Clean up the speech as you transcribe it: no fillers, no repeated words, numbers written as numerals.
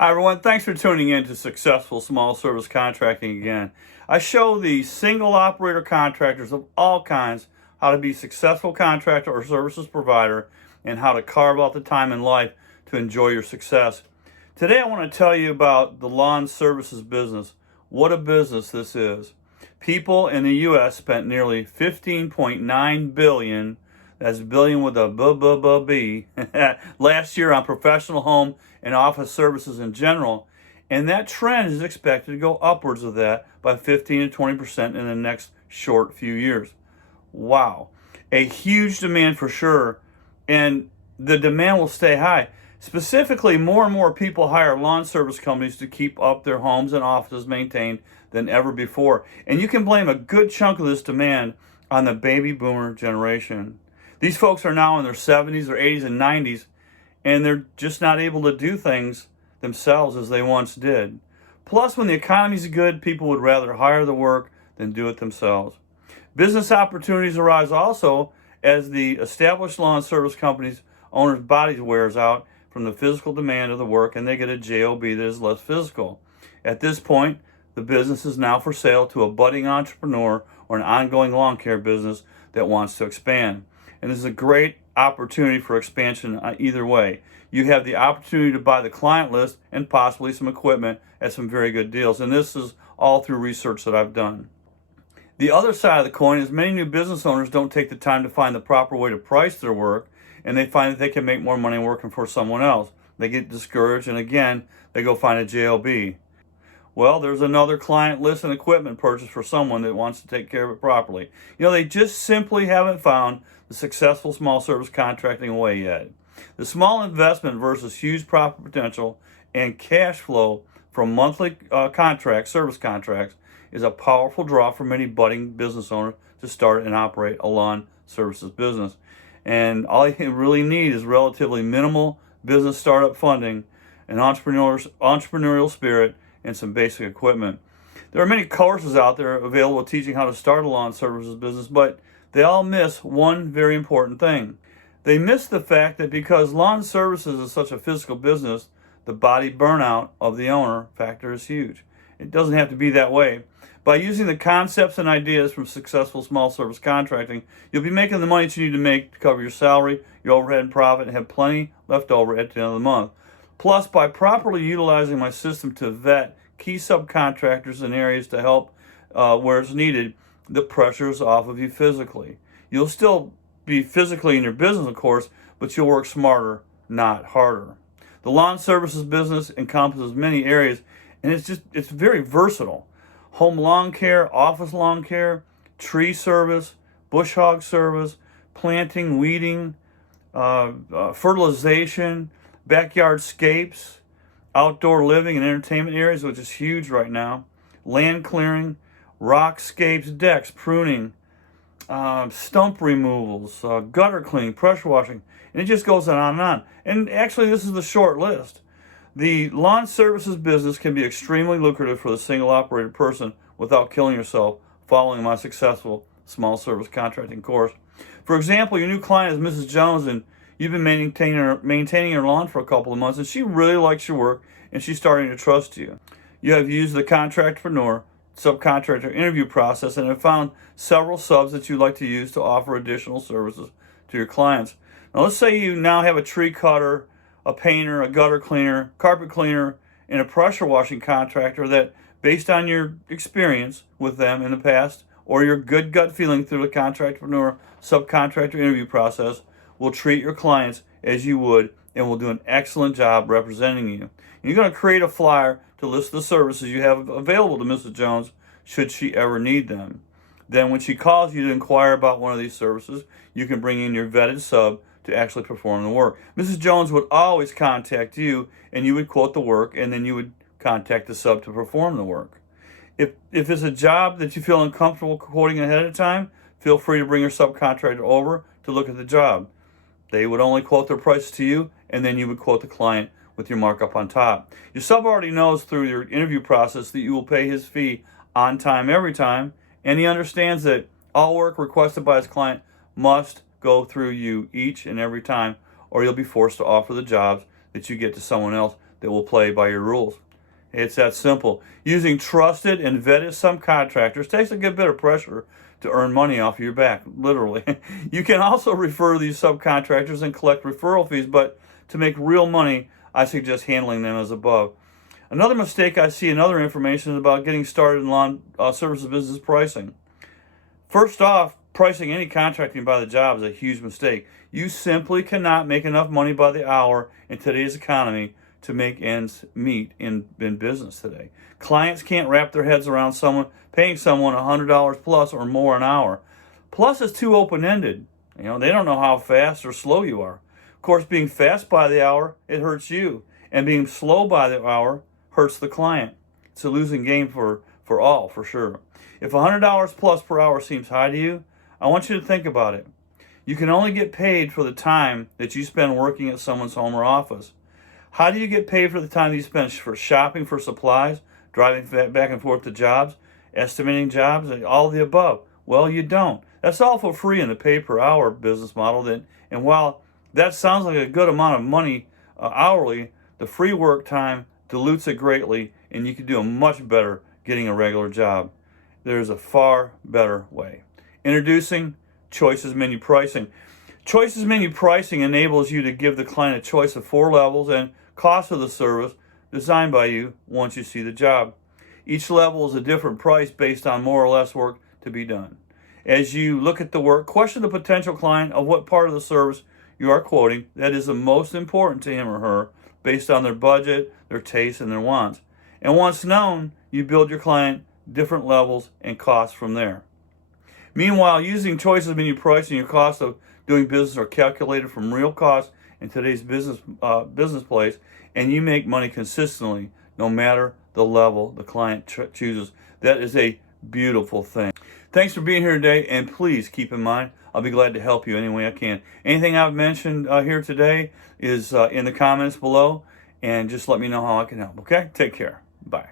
Hi everyone, thanks for tuning in to Successful Small Service Contracting again. I show the single operator contractors of all kinds how to be a successful contractor or services provider and how to carve out the time in life to enjoy your success. Today I want to tell you about the lawn services business. What a business this is. People in the U.S. spent nearly $15.9 billion, that's billion with a B, last year on professional home and office services in general, and that trend is expected to go upwards of that by 15 to 20% in the next short few years. Wow. A huge demand for sure, and the demand will stay high. Specifically, more and more people hire lawn service companies to keep up their homes and offices maintained than ever before. And you can blame a good chunk of this demand on the baby boomer generation. These folks are now in their 70s, their 80s, and 90s, and they're just not able to do things themselves as they once did. Plus, when the economy's good, people would rather hire the work than do it themselves. Business opportunities arise also as the established lawn service companies' owners' bodies wears out from the physical demand of the work, and they get a job that is less physical. At this point, the business is now for sale to a budding entrepreneur or an ongoing lawn care business that wants to expand. And this is a great opportunity for expansion either way. You have the opportunity to buy the client list and possibly some equipment at some very good deals. And this is all through research that I've done. The other side of the coin is many new business owners don't take the time to find the proper way to price their work, and they find that they can make more money working for someone else. They get discouraged, and again, they go find a JOB. Well, there's another client list and equipment purchase for someone that wants to take care of it properly. They just simply haven't found the successful small service contracting way yet. The small investment versus huge profit potential and cash flow from monthly service contracts, is a powerful draw for many budding business owners to start and operate a lawn services business. And all you really need is relatively minimal business startup funding, an entrepreneurial spirit, and some basic equipment. There are many courses out there available teaching how to start a lawn services business, but they all miss one very important thing. They miss the fact that because lawn services is such a physical business, the body burnout of the owner factor is huge. It doesn't have to be that way. By using the concepts and ideas from successful small service contracting, you'll be making the money that you need to make to cover your salary, your overhead and profit, and have plenty left over at the end of the month. Plus, by properly utilizing my system to vet key subcontractors in areas to help where it's needed, the pressure is off of you physically. You'll still be physically in your business, of course, but you'll work smarter, not harder. The lawn services business encompasses many areas, and it's very versatile. Home lawn care, office lawn care, tree service, bush hog service, planting, weeding, fertilization, backyard scapes, outdoor living and entertainment areas, which is huge right now, land clearing, rock scapes, decks, pruning, stump removals, gutter cleaning, pressure washing, and it just goes on and on. And actually, this is the short list. The lawn services business can be extremely lucrative for the single operated person without killing yourself following my successful small service contracting course. For example, your new client is Mrs. Jones, and you've been maintaining her lawn for a couple of months, and she really likes your work, and she's starting to trust you. You have used the contractpreneur subcontractor interview process and have found several subs that you'd like to use to offer additional services to your clients. Now, let's say you now have a tree cutter, a painter, a gutter cleaner, carpet cleaner, and a pressure washing contractor that, based on your experience with them in the past or your good gut feeling through the contractpreneur subcontractor interview process, will treat your clients as you would and will do an excellent job representing you. You're going to create a flyer to list the services you have available to Mrs. Jones should she ever need them. Then when she calls you to inquire about one of these services, you can bring in your vetted sub to actually perform the work. Mrs. Jones would always contact you, and you would quote the work, and then you would contact the sub to perform the work. If it's a job that you feel uncomfortable quoting ahead of time, feel free to bring your subcontractor over to look at the job. They would only quote their price to you, and then you would quote the client with your markup on top. Your sub already knows through your interview process that you will pay his fee on time every time, and he understands that all work requested by his client must go through you each and every time, or you'll be forced to offer the jobs that you get to someone else that will play by your rules. It's that simple. Using trusted and vetted subcontractors takes a good bit of pressure to earn money off your back, literally. You can also refer these subcontractors and collect referral fees, but to make real money, I suggest handling them as above. Another mistake I see in other information is about getting started in lawn services business pricing. First off, pricing any contracting by the job is a huge mistake. You simply cannot make enough money by the hour in today's economy to make ends meet in business today. Clients can't wrap their heads around paying someone $100 plus or more an hour. Plus, it's too open-ended. They don't know how fast or slow you are. Of course, being fast by the hour, it hurts you. And being slow by the hour hurts the client. It's a losing game for all, for sure. If $100 plus per hour seems high to you, I want you to think about it. You can only get paid for the time that you spend working at someone's home or office. How do you get paid for the time you spend for shopping for supplies, driving back and forth to jobs, estimating jobs, and all of the above? Well, you don't. That's all for free in the pay per hour business model. And while that sounds like a good amount of money hourly, the free work time dilutes it greatly, and you can do a much better getting a regular job. There's a far better way. Introducing Choices Menu Pricing. Choices Menu Pricing enables you to give the client a choice of 4 levels and cost of the service designed by you once you see the job. Each level is a different price based on more or less work to be done. As you look at the work, question the potential client of what part of the service you are quoting that is the most important to him or her based on their budget, their tastes, and their wants. And once known, you build your client different levels and costs from there. Meanwhile, using Choices Menu Pricing, your cost of doing business are calculated from real costs in today's business place, and you make money consistently no matter the level the client chooses. That is a beautiful thing. Thanks for being here today, and please keep in mind, I'll be glad to help you any way I can. Anything I've mentioned here today is in the comments below, and just let me know how I can help, okay? Take care. Bye.